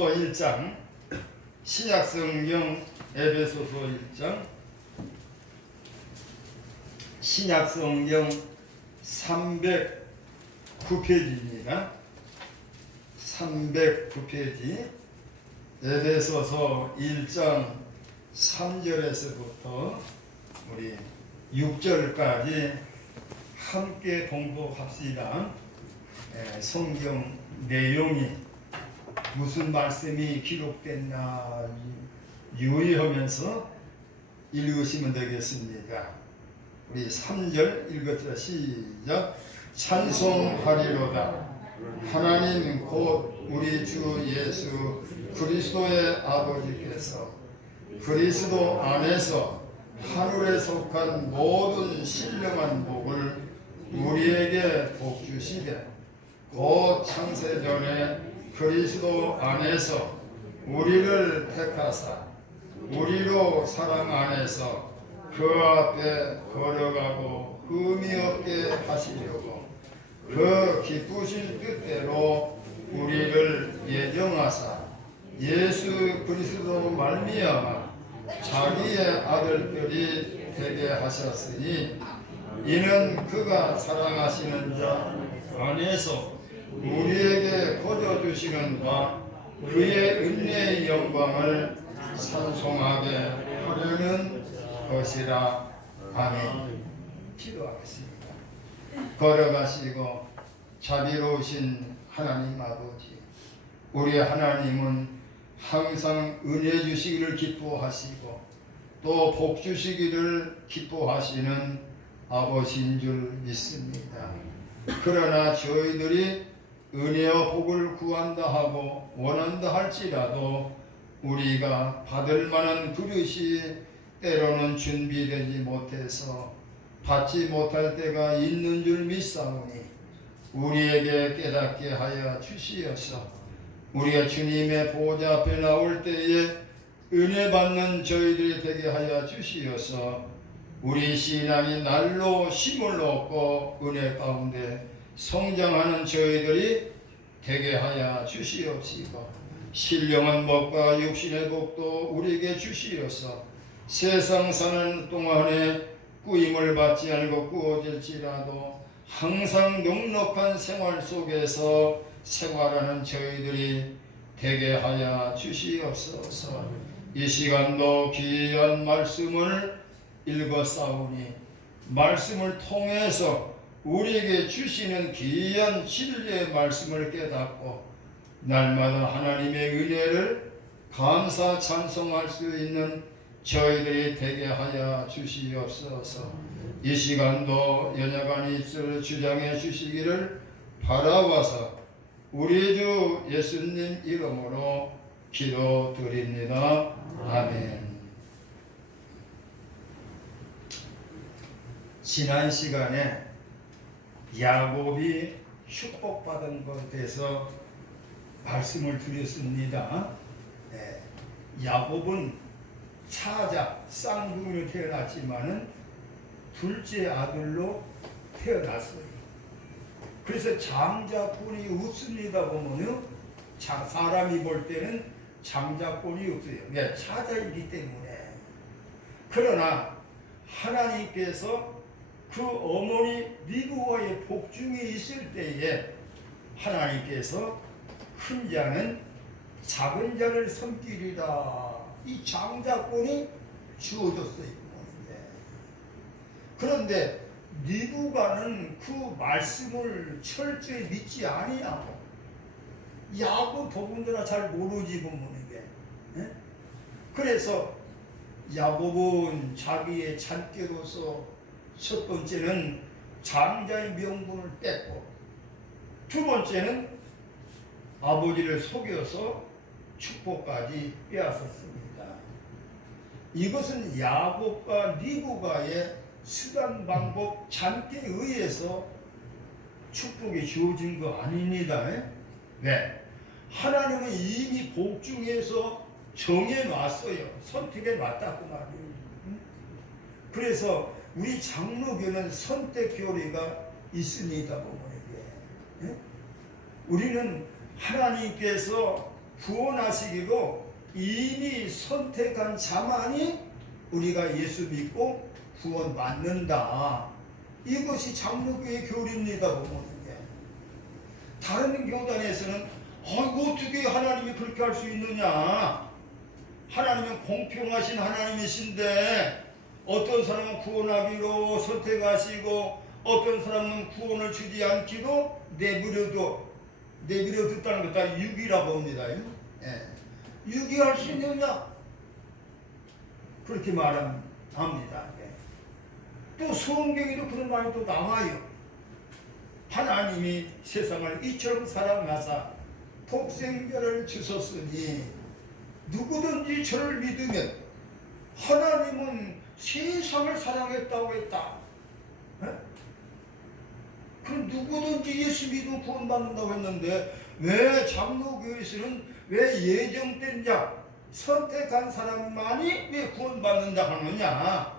1장, 신약성경 에베소서 1장, 신약성경 309페이지입니다. 309페이지, 에베소서 1장 3절에서부터 우리 6절까지 함께 봉독합시다. 성경 내용이 무슨 말씀이 기록됐나 유의하면서 읽으시면 되겠습니다. 우리 3절 읽었죠. 시작. 찬송하리로다. 하나님 곧 우리 주 예수 그리스도의 아버지께서 그리스도 안에서 하늘에 속한 모든 신령한 복을 우리에게 복주시되 곧 창세전에 그리스도 안에서 우리를 택하사 우리로 사랑 안에서 그 앞에 걸어가고 흠이 없게 하시려고 그 기쁘신 뜻대로 우리를 예정하사 예수 그리스도 말미암아 자기의 아들들이 되게 하셨으니 이는 그가 사랑하시는 자 안에서 우리에게 거저주시는 바 그의 은혜의 영광을 찬송하게 하려는 것이라. 아멘. 기도하겠습니다. 걸어가시고 자비로우신 하나님 아버지, 우리 하나님은 항상 은혜 주시기를 기뻐하시고 또 복 주시기를 기뻐하시는 아버지인 줄 믿습니다. 그러나 저희들이 은혜와 복을 구한다 하고 원한다 할지라도 우리가 받을 만한 그릇이 때로는 준비되지 못해서 받지 못할 때가 있는 줄 믿사오니 우리에게 깨닫게 하여 주시어서 우리가 주님의 보좌 앞에 나올 때에 은혜 받는 저희들이 되게 하여 주시어서 우리 신앙이 날로 힘을 얻고 은혜 가운데 성장하는 저희들이 되게 하여 주시옵시고 신령한 복과 육신의 복도 우리에게 주시어서 세상 사는 동안에 꾸임을 받지 않고 꾸어질지라도 항상 넉넉한 생활 속에서 생활하는 저희들이 되게 하여 주시옵소서. 이 시간도 귀한 말씀을 읽었사오니 말씀을 통해서 우리에게 주시는 귀한 진리의 말씀을 깨닫고 날마다 하나님의 은혜를 감사 찬송할 수 있는 저희들이 되게 하여 주시옵소서. 이 시간도 연약한 입술을 주장해 주시기를 바라와서 우리 주 예수님 이름으로 기도드립니다. 아멘. 지난 시간에 야곱이 축복받은 것에 대해서 말씀을 드렸습니다. 야곱은 차자 쌍둥이로 태어났지만은 둘째 아들로 태어났어요. 그래서 장자권이 없습니다. 보면요, 사람이 볼 때는 장자권이 없어요. 차자이기 때문에. 그러나 하나님께서 그 어머니 리브가의 복중이 있을 때에 하나님께서 큰 자는 작은 자를 섬기리라, 이 장자권이 주어졌어요. 그런데 리브가는 그 말씀을 철저히 믿지 아니하고 야곱 더군다나 잘 모르지 보면 이게. 그래서 야곱은 자기의 잔꾀로서 첫 번째는 장자의 명분을 뺐고 두 번째는 아버지를 속여서 축복까지 빼앗았습니다. 이것은 야곱과 리브가의 수단 방법 잔꾀에 의해서 축복이 주어진 거 아닙니다. 하나님은 이미 복중에서 정해놨어요. 선택에 놨다고 말이에요. 그래서 우리 장로교는 선택교리가 있습니다. 보면 우리는 하나님께서 구원하시기로 이미 선택한 자만이 우리가 예수 믿고 구원받는다. 이것이 장로교의 교리입니다. 보면 다른 교단에서는 어떻게 하나님이 그렇게 할 수 있느냐, 하나님은 공평하신 하나님이신데 어떤 사람은 구원하기로 선택하시고 어떤 사람은 구원을 주지 않기로 내버려 뒀다는 것 다 유기라고 봅니다. 예. 유기할 수 있느냐, 그렇게 말합니다. 예. 또 성경에도 그런 말이 또 나와요. 하나님이 세상을 이처럼 사랑하사 독생자를 주셨으니 누구든지 저를 믿으면, 하나님은 세상을 사랑했다고 했다. 에? 그럼 누구든지 예수 믿으면 구원받는다고 했는데 왜 장로교에서는 왜 예정된 자, 선택한 사람만이 왜 구원받는다 하느냐,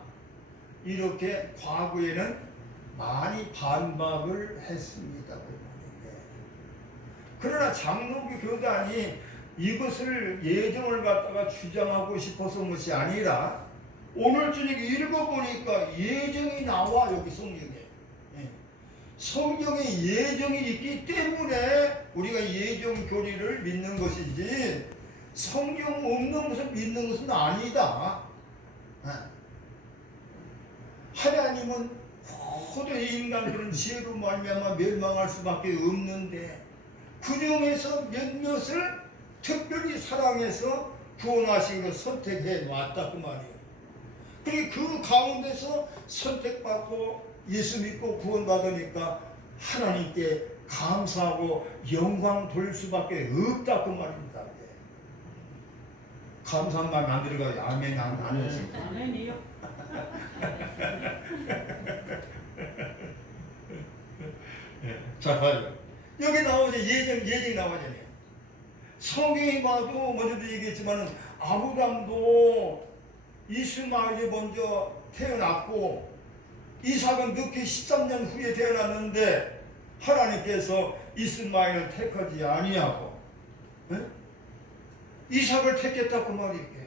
이렇게 과거에는 많이 반박을 했습니다. 그러나 장로교 교단이 이것을 예정을 갖다가 주장하고 싶어서 것이 아니라 오늘 저녁에 읽어보니까 예정이 나와. 여기 성경에 성경에 예정이 있기 때문에 우리가 예정 교리를 믿는 것이지 성경 없는 것을 믿는 것은 아니다. 하나님은 모든 인간들은 죄로 말미암아 멸망할 수밖에 없는데 그 중에서 몇몇을 특별히 사랑해서 구원하시기로 선택해 놨다 그 말이에요. 그리고 그 가운데서 선택받고 예수 믿고 구원받으니까 하나님께 감사하고 영광 돌릴 수밖에 없다 그 말입니다. 감사한 말 안 들어가요. 아멘 안 하시고. 아멘이요. 자, 봐요. 여기 나오죠. 예정이 나오잖아요. 성경에 봐도 먼저도 얘기했지만 아브람도 이스마엘이 먼저 태어났고 이삭은 늦게 13년 후에 태어났는데 하나님께서 이스마엘을 택하지 아니하고 이삭을 택했다 그 말이에요.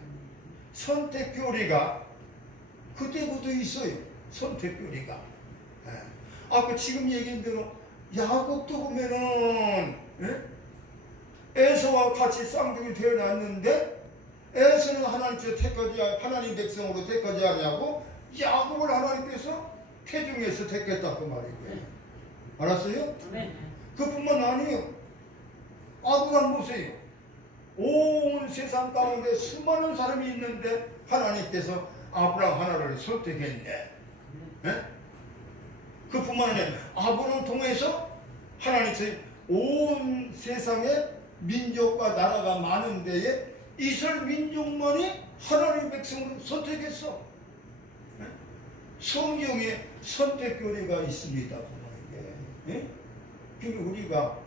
선택 교리가 그때부터 있어요. 선택 교리가. 아까 지금 얘기한 대로 야곱도 보면은 에서와 같이 쌍둥이 태어났는데 에서는 하나님께서 택하지, 하나님 백성으로 택하지 않냐고 야곱을 하나님께서 태중에서 택했다 그 말이에요. 알았어요? 네. 그뿐만 아니에요. 아브라함 보세요. 온 세상 가운데 수많은 사람이 있는데 하나님께서 아브라함 하나를 선택했네. 그뿐만 아니라 아브라함 통해서 하나님께서 온 세상에 민족과 나라가 많은 데에 이스라엘 민족만이 하나님의 백성으로 선택했어. 성경에 선택 교리가 있습니다. 그러니까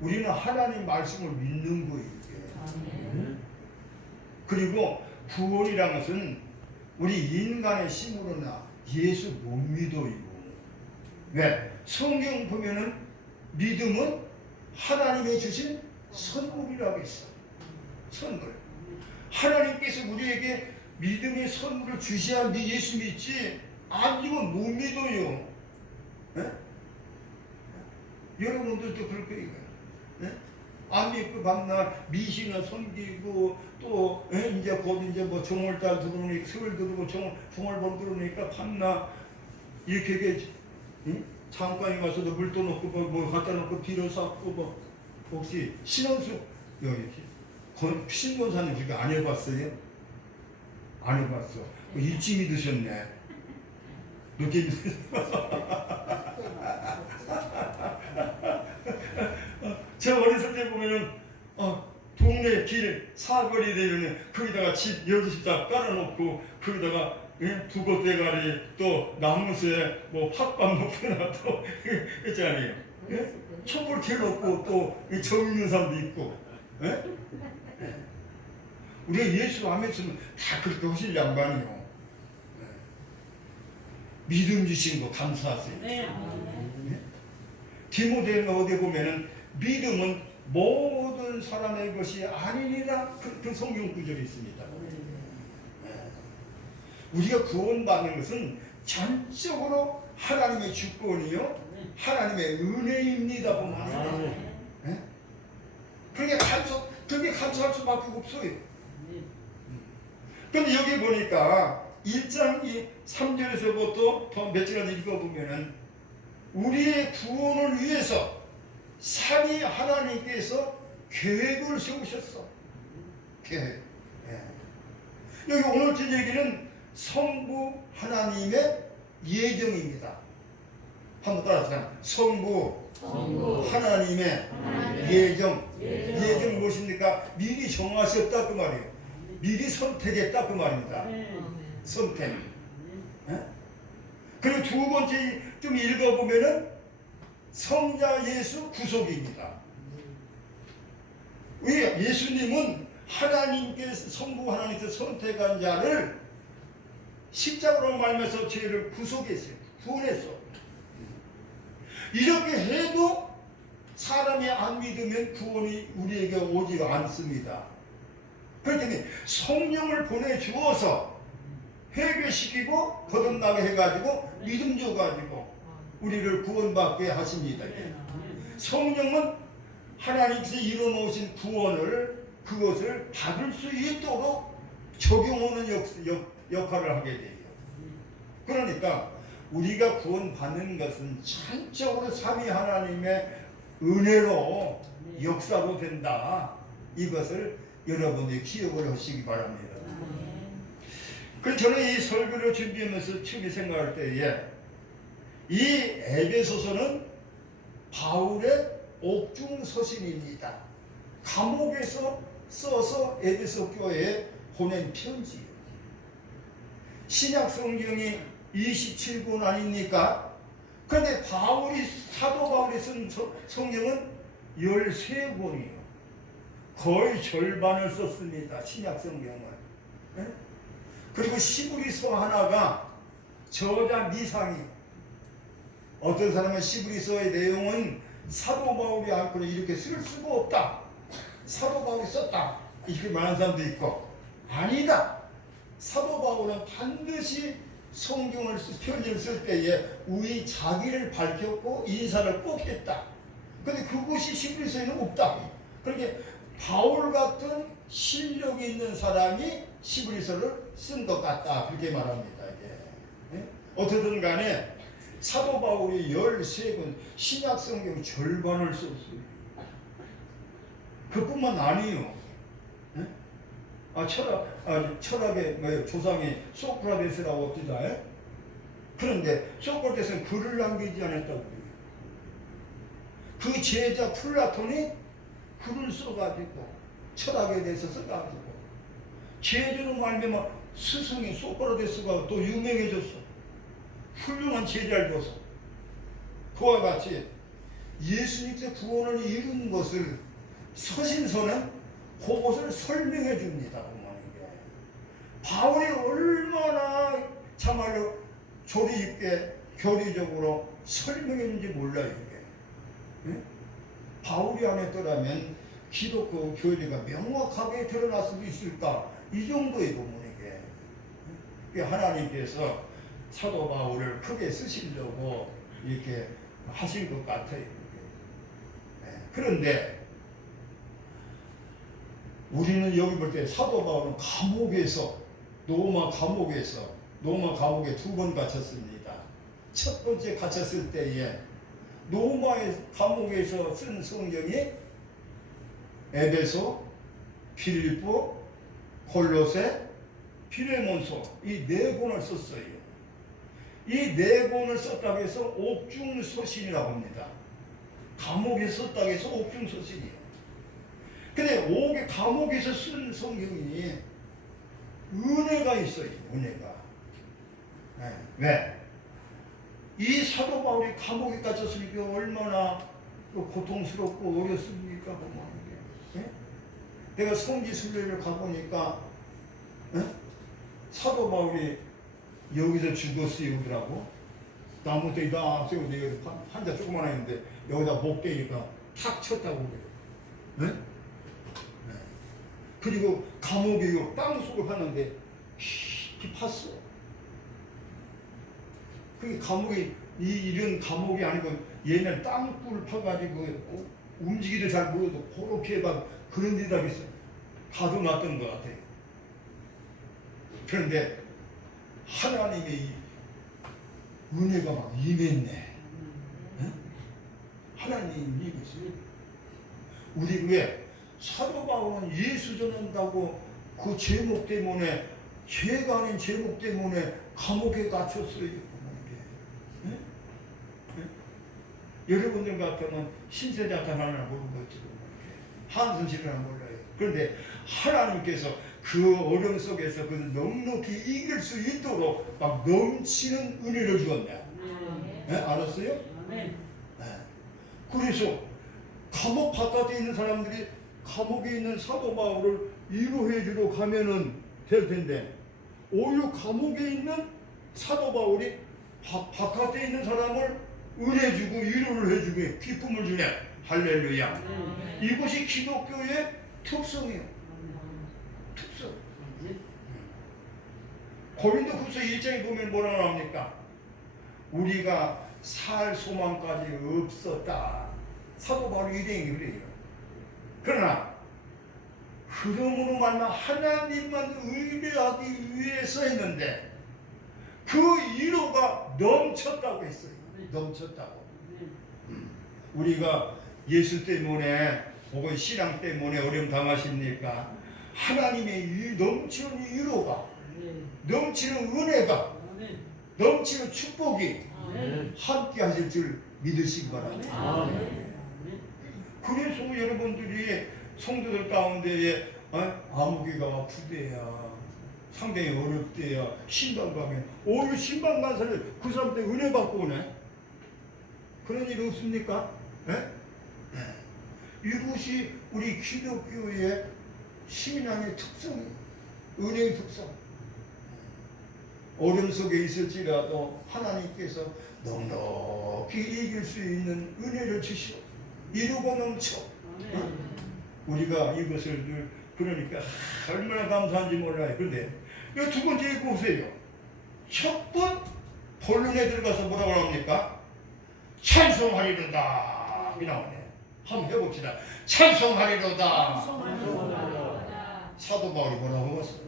우리는 하나님 말씀을 믿는 거예요. 그리고 구원이라는 것은 우리 인간의 힘으로나 예수 못 믿어요. 왜? 성경 보면은 믿음은 하나님이 주신 선물이라고 했어. 선물. 하나님께서 우리에게 믿음의 선물을 주셔야 네 예수 믿지 안 주면 못 믿어요. 여러분들도 그럴 거예요. 안 믿고 밤낮 미신을 섬기고 또 이제 곧 이제 뭐 정월달 들어오니까 세월 들어오고 정월봄 들어오니까 밤낮 이렇게 장관에 가서도 물도 넣고 뭐 갖다 놓고 비료 쌌고 뭐 혹시 신원수 여기 신권사님 그렇게 안 해봤어요? 안 해봤어. 일찍 믿으셨네. 늦게 믿으셨어. 제가 어렸을 때 보면은 동네 길 사거리 되면 거기다가 집 12집 다 깔아놓고 거기다가 두고대가리 또 나무새 뭐 팥밥 먹거나 또 있잖아요. 촛불 켜놓고 또 정 있는 사람도 있고. 우리가 예수 안 믿으면 다 그렇게 하실 양반이요. 믿음 주신 거 감사하세요. 네. 디모데가 어디 보면은 믿음은 모든 모든 사람의 것이 아니니라. 그 성경 구절이 있습니다. 우리가 구원받는 것은 전적으로 하나님의 주권이요 하나님의 은혜입니다. 보면 그게 감사할 수밖에 없어요. 근데 여기 보니까 1장 3절에서부터 더 며칠을 읽어보면은 우리의 구원을 위해서 삼위 하나님께서 계획을 세우셨어. 계획. 여기 오늘 제 얘기는 성부 하나님의 예정입니다. 한번 따라서 성부 하나님의 예정. 예정이 무엇입니까? 미리 정하셨다 그 말이에요. 미리 선택했다 그 말입니다. 선택. 그리고 두 번째 좀 읽어보면은 성자 예수 구속입니다. 왜? 예수님은 하나님께서 성부 하나님께서 선택한 자를 십자가로 말미암아서 죄를 구속했어요. 구원했어. 이렇게 해도 사람이 안 믿으면 구원이 우리에게 오지 않습니다. 그렇기 때문에 성령을 보내주어서 회개시키고 거듭나게 해가지고 믿음 줘가지고 우리를 구원받게 하십니다. 성령은 하나님께서 이뤄놓으신 구원을 그것을 받을 수 있도록 적용하는 역할을 하게 돼요. 그러니까 우리가 구원받는 것은 전적으로 삼위 하나님의 은혜로 역사로 된다. 이것을 여러분이 기억을 하시기 바랍니다. 그래서 저는 이 설교를 준비하면서 처음에 생각할 때에 이 에베소서는 바울의 옥중서신입니다. 감옥에서 써서 에베소 교회에 보낸 편지예요. 신약 성경이 27권 아닙니까? 그런데 사도 바울이 쓴 성경은 13권이에요. 거의 절반을 썼습니다. 신약 성경을. 그리고 시브리서 하나가 저자 미상이. 어떤 사람은 시브리서의 내용은 사도 바울이 않고는 이렇게 쓸 수가 없다. 사도 바울이 썼다. 이렇게 말하는 사람도 있고, 아니다. 사도 바울은 반드시 성경을 편지를 쓸 때에 우리 자기를 밝혔고 인사를 꼭 했다. 그런데 그것이 시브리서에는 없다. 그러니까 바울 같은 실력 있는 사람이 시브리서를 쓴 것 같다. 그렇게 말합니다. 이게. 어쨌든 간에 사도 바울이 13권 신약 성경 절반을 썼어요. 그뿐만 아니에요. 철학의 조상이 소크라테스라고 합니다. 그런데 소크라테스는 글을 남기지 않았다고 해요. 그 제자 플라톤이 글을 써가지고 철학에 대해서 써가지고 제자로 말미암아 스승이 소크라테스가 또 유명해졌어. 훌륭한 제자를 둬서 그와 같이 예수님께서 구원을 이룬 것을 서신서는 그것을 설명해 줍니다. 바울이 얼마나 참말로 조리 있게 교리적으로 설명했는지 몰라요. 이게. 바울이 안 했더라면 기독교 교리가 명확하게 드러날 수도 있을까? 이 정도의 부분이게. 하나님께서 사도 바울을 크게 쓰시려고 이렇게 하신 것 같아요. 그런데 우리는 여기 볼 때 사도 바울은 로마 감옥에 2번 갇혔습니다. 첫 번째 갇혔을 때에 로마의 감옥에서 쓴 성경이 에베소, 빌립보, 골로새, 피레몬서 이 4권을 썼어요. 이 4권을 썼다고 해서 옥중서신이라고 합니다. 감옥에 썼다고 해서 옥중서신이에요. 근데 감옥에서 쓴 성경이 은혜가 있어요. 은혜가. 왜? 이 사도 바울이 감옥에 갇혔으니까 얼마나 고통스럽고 어렵습니까? 내가 성지순례를 가보니까 사도 바울이 여기서 죽었어요 그러더라고. 나무대에 딱 세우고 여기 환자 조그만 했는데 여기다 목 대니까 탁 쳤다고 그래요. 그리고 감옥에요. 땅속을 파는데 깊이 팠어. 그게 감옥이 이런 감옥이 아니고 얘는 땅굴 파가지고 움직이도 잘 모르도 그렇게 막 그런 데다 있어. 가둬놨던 것 같아요. 그런데 하나님의 이 은혜가 막 임했네. 응? 하나님이 임했어요. 우리 왜 사도 바울은 예수 전한다고 그 제목 때문에 죄가 아닌 제목 때문에 감옥에 갇혔어요. 응? 응? 여러분들 같으면 신세자탄 하나 모르겠지도 한순실을 몰라요. 그런데 하나님께서 그 어려움 속에서 그 넉넉히 이길 수 있도록 막 넘치는 은혜를 주었네. 네? 알았어요? 네. 그래서 감옥 바깥에 있는 사람들이 감옥에 있는 사도 바울을 위로해 주러 가면은 될 텐데 오히려 감옥에 있는 사도 바울이 바깥에 있는 사람을 은혜 주고 위로를 해주고 기쁨을 주네. 할렐루야. 이것이 기독교의 특성이에요. 특성. 고린도후서 1장에 보면 뭐라고 나옵니까? 우리가 살 소망까지 없었다. 사도 바울이 이행이 그래요. 그러나 그러므로 말미암아 하나님만 의뢰하기 위해서 했는데 그 위로가 넘쳤다고 했어요. 넘쳤다고. 우리가 예수 때문에 혹은 신앙 때문에 어려움 당하십니까? 하나님의 넘치는 위로가, 넘치는 은혜가, 넘치는 축복이 함께 하실 줄 믿으시기 바랍니다. 그래서 여러분들이 성도들 가운데에 아무개가 아프대야, 상당히 어렵대야, 신방 가면 오히려 신방 간 사람이 그 사람한테 은혜 받고 오네. 그런 일 없습니까? 네? 네. 이것이 우리 기독교의 신앙의 특성이에요. 은혜의 특성. 어려움 속에 있을지라도 하나님께서 넉넉히 이길 수 있는 은혜를 주시오. 이루고 넘쳐. 우리가 이것을 늘 그러니까 얼마나 감사한지 몰라요. 그런데 이 두 번째 보세요. 첫 번 본론에 들어가서 뭐라고 합니까? 찬송하리로다. 이 나오네. 한번 해봅시다. 찬송하리로다. 사도 바울이 뭐라고 했어?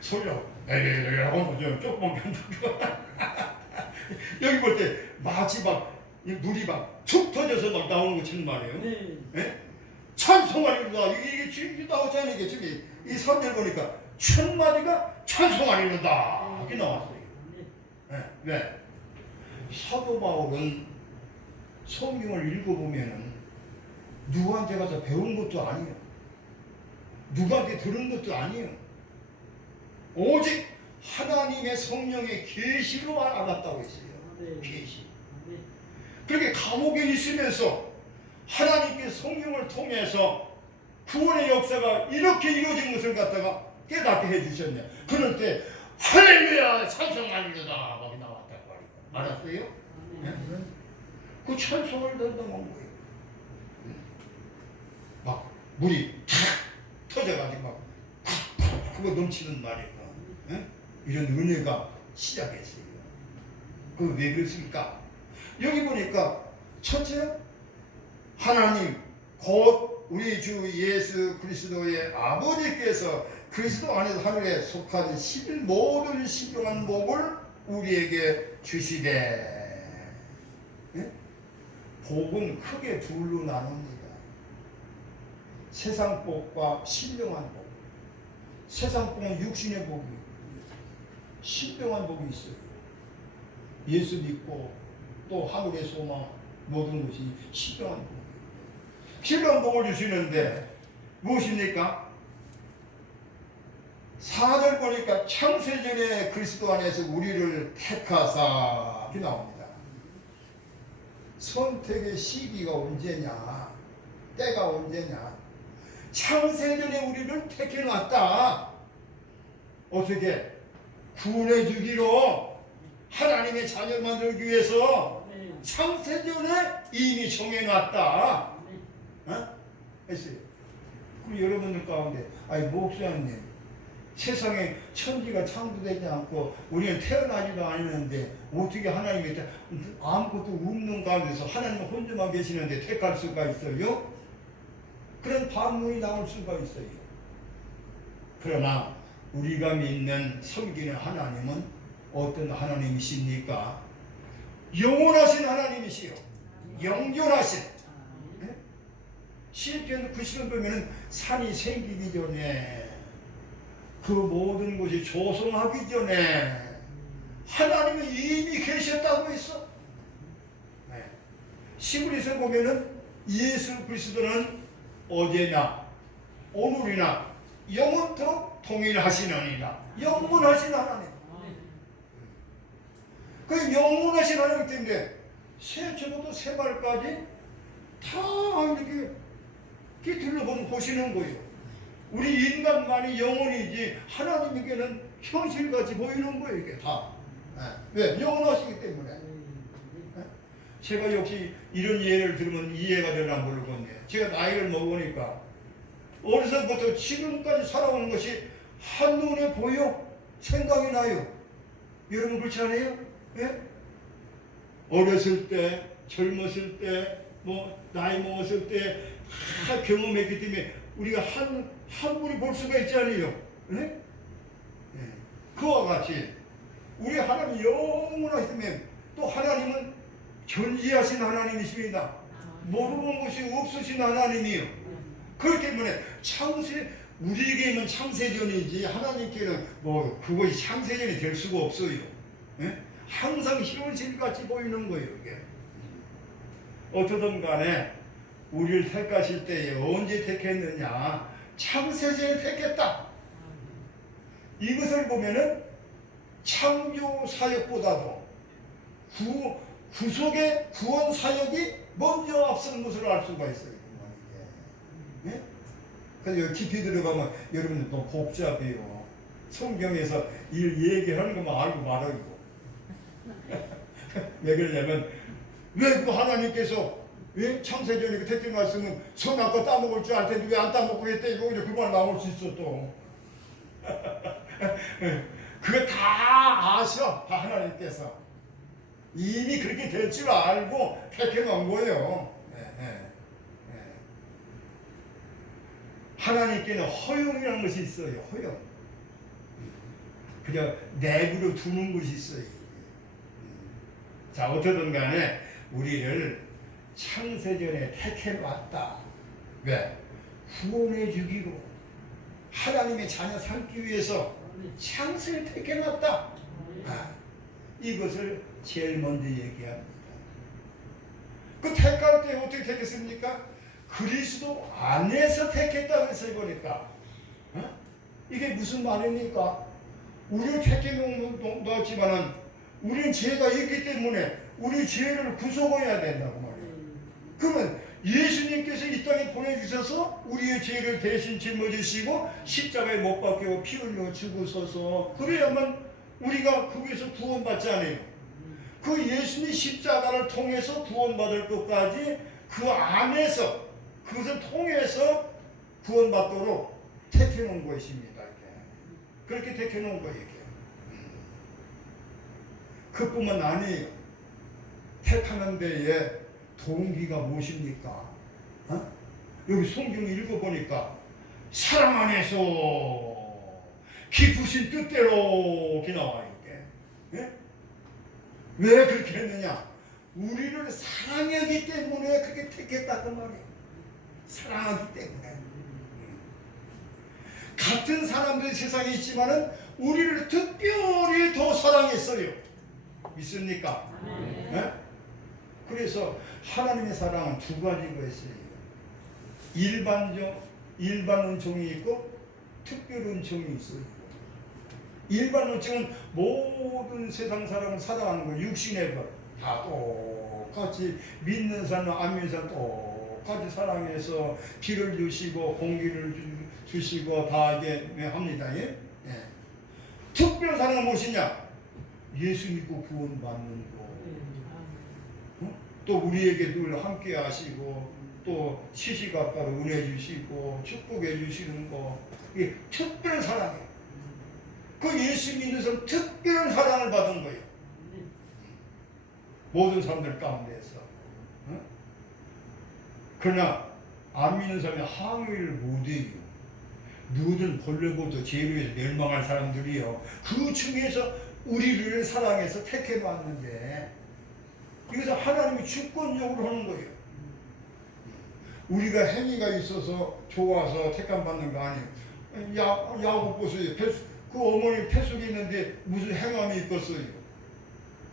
소리라고 에레레레라고 조금만 견디고 여기 볼 때 마지막 물이 막 툭 터져서 막 나오는 거 치는 말이에요. 네? 찬송하리로다. 이게 지금 나오잖아요. 이게 지금 이 3절 보니까 첫 마디가 찬송하리로다. 이렇게 나왔어요. 네. 왜? 사도 바울은 성경을 읽어보면은 누구한테 가서 배운 것도 아니에요. 누구한테 들은 것도 아니에요. 오직 하나님의 성령의 계시로 알았다고 했어요. 계시. 그렇게 감옥에 있으면서 하나님께 성령을 통해서 구원의 역사가 이렇게 이루어진 것을 갖다가 깨닫게 해주셨네. 그럴 때 할렐루야 찬송하리로다 거기 나왔다고 말이에요. 알았어요? 네? 그 찬송을 던져놓은 거예요. 막 물이 탁 터져가지고 막 그거 넘치는 말이에요. 네? 이런 은혜가 시작했어요. 그 왜 그렇습니까? 여기 보니까 첫째 하나님 곧 우리 주 예수 그리스도의 아버지께서 그리스도 안에서 하늘에 속한 모든 신령한 복을 우리에게 주시되. 네? 복은 크게 둘로 나눕니다. 세상 복과 신령한 복. 세상 복은 육신의 복이, 신령한 복이 있어요. 예수 믿고 또 하늘의 소망 모든 것이 신령한 복이에요. 신령한 복을 주시는데 무엇입니까? 4절 보니까 창세전에 그리스도 안에서 우리를 택하사 이렇게 나옵니다. 선택의 시기가 언제냐, 때가 언제냐. 창세전에 우리를 택해놨다. 어떻게? 구원해주기로 하나님의 자녀 만들기 위해서 창세전에 이미 정해놨다. 어? 했어요. 그럼 여러분들 가운데 아니 목사님 세상에 천지가 창조되지 않고 우리는 태어나지도 않았는데 어떻게 하나님이 아무것도 없는 가운데서 하나님 혼자만 계시는데 택할 수가 있어요? 그런 반문이 나올 수가 있어요. 그러나 우리가 믿는 섬기는 하나님은 어떤 하나님이십니까? 영원하신 하나님이시요. 영존하신. 시편 90편 보면은 산이 생기기 전에 그 모든 것이 조성하기 전에 하나님은 이미 계셨다고 했어. 시브리서 보면은 예수 그리스도는 어제나 오늘이나 영원토록 동일하시느니라. 영원하신 하나님. 그 영원하신 하나님 때문에 새초부터 새말까지 다 이렇게 둘러보면 보시는 거예요. 우리 인간만이 영혼이지 하나님에게는 현실같이 보이는 거예요. 이게 다. 왜? 영원하시기 때문에. 제가 역시 이런 예를 들으면 이해가 되나 모르겠네. 제가 나이를 먹으니까 어려서부터 지금까지 살아오는 것이 한눈에 보여 생각이 나요. 여러분 그렇지 않아요? 예? 어렸을 때, 젊었을 때, 나이 먹었을 때 다 경험했기 때문에 우리가 한 분이 볼 수가 있지 않아요? 예? 예. 그와 같이 우리 하나님 영원하시면 또 하나님은 존재하신 하나님이십니다. 모르는 것이 없으신 하나님이요. 그렇기 때문에 우리에게는 창세전이지 하나님께는 그것이 창세전이 될 수가 없어요. 예? 항상 현실같이 보이는 거예요. 이게. 어쩌든 간에 우리를 택하실 때에 언제 택했느냐? 창세전에 택했다. 이것을 보면은 창조 사역보다도 구속의 구원 사역이 먼저 앞선 것을 알 수가 있어요. 예? 그래서 깊이 들어가면 여러분들 또 복잡해요. 성경에서 얘기하는 것만 알고 말아요. 왜 그러냐면 왜 그 하나님께서 왜 창세전에 택된 말씀은 선악과 따먹을 줄 알 텐데 왜 안 따먹고 했대? 이거 그 말 나올 수 있어 또. 그거 다 아셔. 다 하나님께서 이미 그렇게 될 줄 알고 택해 놓은 거예요. 하나님께는 허용이라는 것이 있어요. 허용. 그냥 내부로 두는 것이 있어요. 자, 어떻든 간에 우리를 창세전에 택해왔다. 왜? 구원해 주기로 하나님의 자녀 삼기 위해서 창세를 택해놨다. 이것을 제일 먼저 얘기합니다. 그 택할 때 어떻게 택했습니까? 그리스도 안에서 택했다고 해서 보니까 이게 무슨 말입니까? 우리를 택해 놓았지만은 우리는 죄가 있기 때문에 우리 죄를 구속해야 된다고 말이에요. 그러면 예수님께서 이 땅에 보내주셔서 우리의 죄를 대신 짊어지시고 십자가에 못 박히고 피 흘려 죽으셔서 그래야만 우리가 거기서 구원받지 않아요. 그 예수님 십자가를 통해서 구원받을 것까지 그 안에서 그것을 통해서 구원받도록 택해놓은 것입니다. 그렇게 택해놓은 거예요. 그뿐만 아니에요. 택하는 데에 동기가 무엇입니까? 여기 성경 읽어보니까 사랑 안에서 기쁘신 뜻대로 이렇게 나와요. 예? 왜 그렇게 했느냐? 우리를 사랑하기 때문에 그렇게 택했다고 말이에요. 사랑하기 때문에. 같은 사람들이 세상에 있지만은 우리를 특별히 더 사랑했어요. 믿습니까? 네? 그래서 하나님의 사랑은 두 가지가 있어요. 일반 은총이 있고 특별 은총이 있어요. 일반 은총은 모든 세상 사람을 사랑하는 거, 육신의 것 다 똑같이 믿는 사람, 안 믿는 사람 똑같이 사랑해서 피를 주시고 공기를 주시고 다 이게 합니다. 예? 예. 특별 사랑은 무엇이냐? 예수 믿고 구원받는 거. 또 우리에게 늘 함께 하시고 또 또 시시각각 은혜 주시고 축복해 주시는 거, 이게 특별한 사랑이에요. 그 예수 믿는 사람 특별한 사랑을 받은 거예요. 모든 사람들 가운데서. 어? 그러나 안 믿는 사람이 항의를 못해요. 누구든 벌레보다 죄로 해서 멸망할 사람들이요. 그 중에서 우리를 사랑해서 택해놨는데, 이것은 하나님이 주권적으로 하는 거예요. 우리가 행위가 있어서 좋아서 택함 받는 거 아니에요. 야곱 보세요. 그 어머니 폐 속에 있는데 무슨 행함이 있겠어요.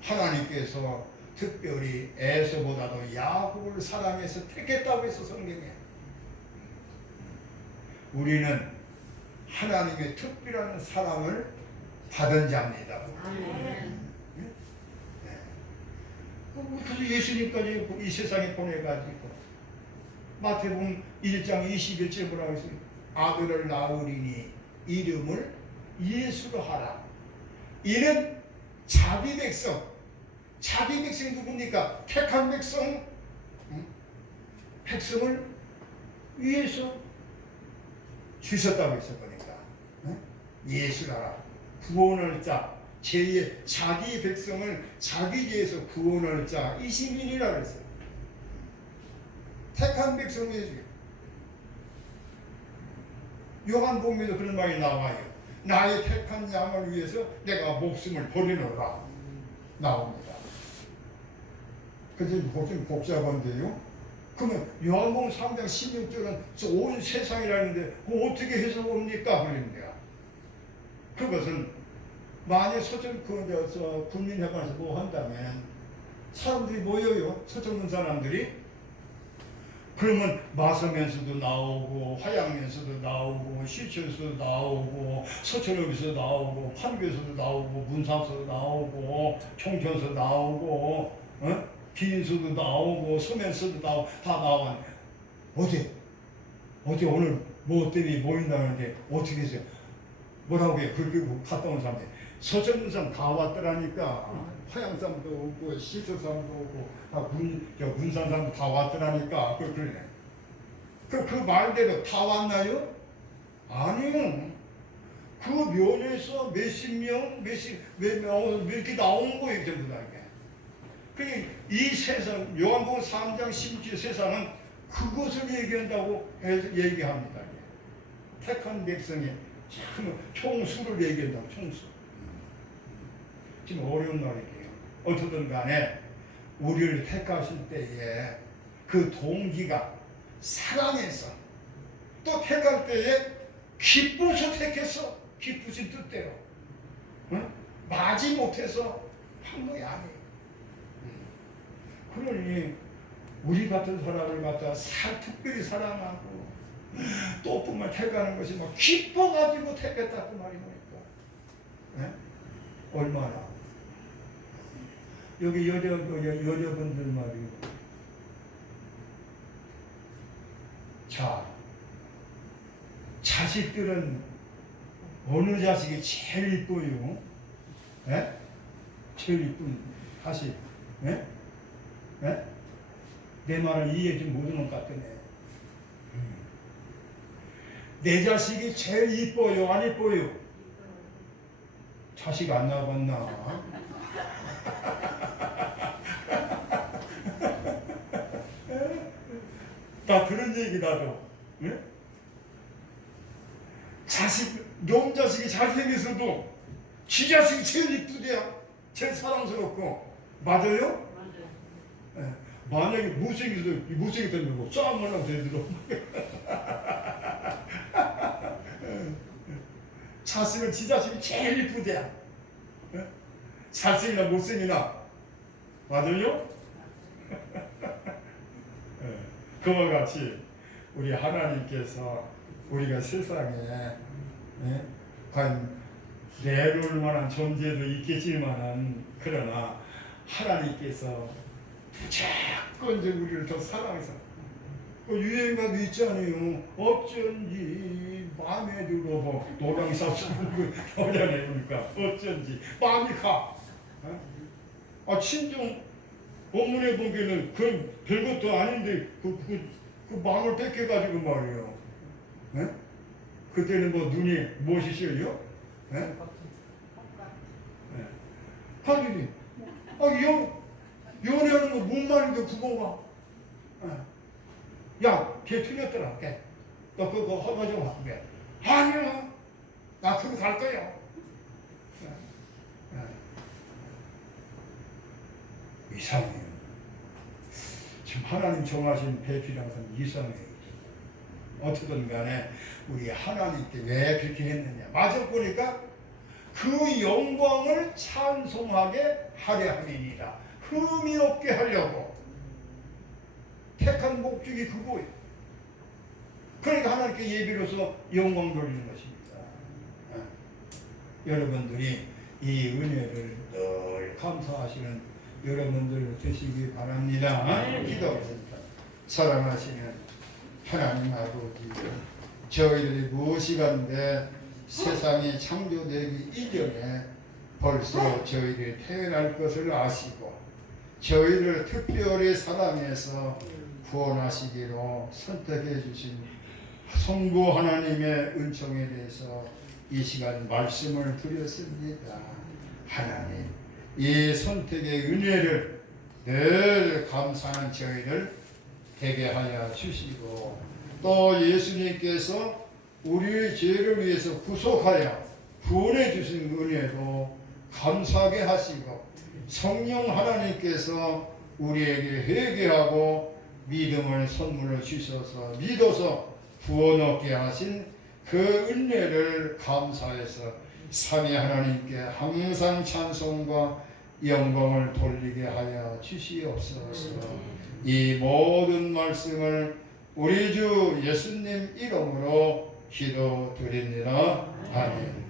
하나님께서 특별히 에서보다도 야곱을 사랑해서 택했다고 해서 성경에. 우리는 하나님의 특별한 사랑을 받은 자입니다. 그래서 예수님까지 이 세상에 보내가지고 마태복음 1장 21절 뭐라고 했어요? 아들을 낳으리니 이름을 예수로 하라. 이는 자기 백성. 자기 백성이 누굽니까? 택한 백성. 백성을 위해서 주셨다고 했었거니까. 예수라. 구원할 자. 제2의 자기 백성을 자기 죄에서 구원할 자. 이 시민이라고 했어요. 택한 백성을 위해서. 요한복음에도 그런 말이 나와요. 나의 택한 양을 위해서 내가 목숨을 버리노라. 나옵니다. 그래서 좀 복잡한데요. 그러면 요한복음 3장 16절은 온 세상이라는데 그거 어떻게 해석합니까? 그럽니다. 그것은 만약 서천 군민회관에서 뭐 한다면 사람들이 모여요. 서천군 사람들이. 그러면 마서면서도 나오고 화양면서도 나오고 시청에서도 나오고 서천역에서도 나오고 판교에서도 나오고 문산에서도 나오고 총천에서도 나오고 기인서도 나오고 서면서도 나오고 다 나와. 어제 오늘 뭐 때문에 모인다는데 어떻게 했어요? 뭐라고 해요? 그렇게 갔다 온 사람들 서천군 사람 다 왔더라니까. 화양 사람도 오고 시청 사람도 오고 다 문산 사람도 다 왔더라니까. 그러네. 그 말대로 다 왔나요? 아니요. 그 면에서 몇십 명, 몇 개 나온 거예요, 전부 다. 이 세상, 요한복음 3장 16절 세상은 그것을 얘기한다고 얘기합니다. 택한 백성의 총수를 얘기한다고, 총수. 지금 어려운 말이에요. 어떻든 간에 우리를 택하실 때에 그 동기가 사랑해서 또 택할 때에 기뻐서 택해서 기쁘신 뜻대로 마지 못해서 한 것이 아니에요. 그러니 우리 같은 사람을 갖다 특별히 사랑하고 또 뿐만 택하는 것이 막 기뻐가지고 택했다 그 말이 뭐니까. 얼마나 여기 여자분들 말이에요. 자, 자식들은 어느 자식이 제일 이뻐요? 제일 이쁜 자식. 내 말을 이해 좀 못하는 것 같더네. 내 자식이 제일 이뻐요? 안 이뻐요? 자식 안 낳아봤나? 나 그런 얘기 나도. 자식, 놈자식이 잘생겼어도 지 자식이 제일 이쁘대요. 제일 사랑스럽고. 맞아요? 맞아요. 만약에 못생겼다는 거 싸움을 하고 되더라. 자식은 지 자식이 제일 이쁘대요. 잘생기나 못생기나. 맞아요? 그와 같이 우리 하나님께서 우리가 세상에 과연 내놓을 만한 존재도 있겠지만은 그러나 하나님께서 무조건 우리를 더 사랑해서 유행가도 있잖아요. 어쩐지 마음에 들어 노랑사수 여자네 보니까 어쩐지 마음이 가. 친정 본문에 보기에는 그 별것도 아닌데 그 마음을 뺏겨가지고 말이에요. 예? 그때는 뭐 눈이 무엇이 씌어요? 예? 예. 하늘이 연애하는 거 뭔 말인데 그거가. 예. 야, 걔 틀렸더라. 걔. 너 그거 허가 좀 하게. 아니야. 나 그거 갈 거야. 예. 예. 이상해요. 참 하나님 정하신 배필이라는 건 이상해요. 어떻든 간에 우리 하나님께 왜 그렇게 했느냐. 마저 보니까 그 영광을 찬송하게 하려 함이니라. 흠이 없게 하려고 택한 목적이 그거예요. 그러니까 하나님께 예비로서 영광 돌리는 것입니다. 여러분들이 이 은혜를 늘 감사하시는 여러분들 되시기 바랍니다. 기도합니다. 사랑하시는 하나님 아버지, 저희들이 무엇이간데 세상이 창조되기 이전에 벌써 저희들이 태어날 것을 아시고 저희를 특별히 사랑해서 구원하시기로 선택해 주신 성부 하나님의 은총에 대해서 이 시간 말씀을 드렸습니다. 하나님, 이 선택의 은혜를 늘 감사하는 저희를 되게 하여 주시고 또 예수님께서 우리의 죄를 위해서 구속하여 구원해 주신 은혜도 감사하게 하시고 성령 하나님께서 우리에게 회개하고 믿음을 선물을 주셔서 믿어서 구원 얻게 하신 그 은혜를 감사해서 삼위 하나님께 항상 찬송과 영광을 돌리게 하여 주시옵소서. 이 모든 말씀을 우리 주 예수님 이름으로 기도드립니다. 아멘.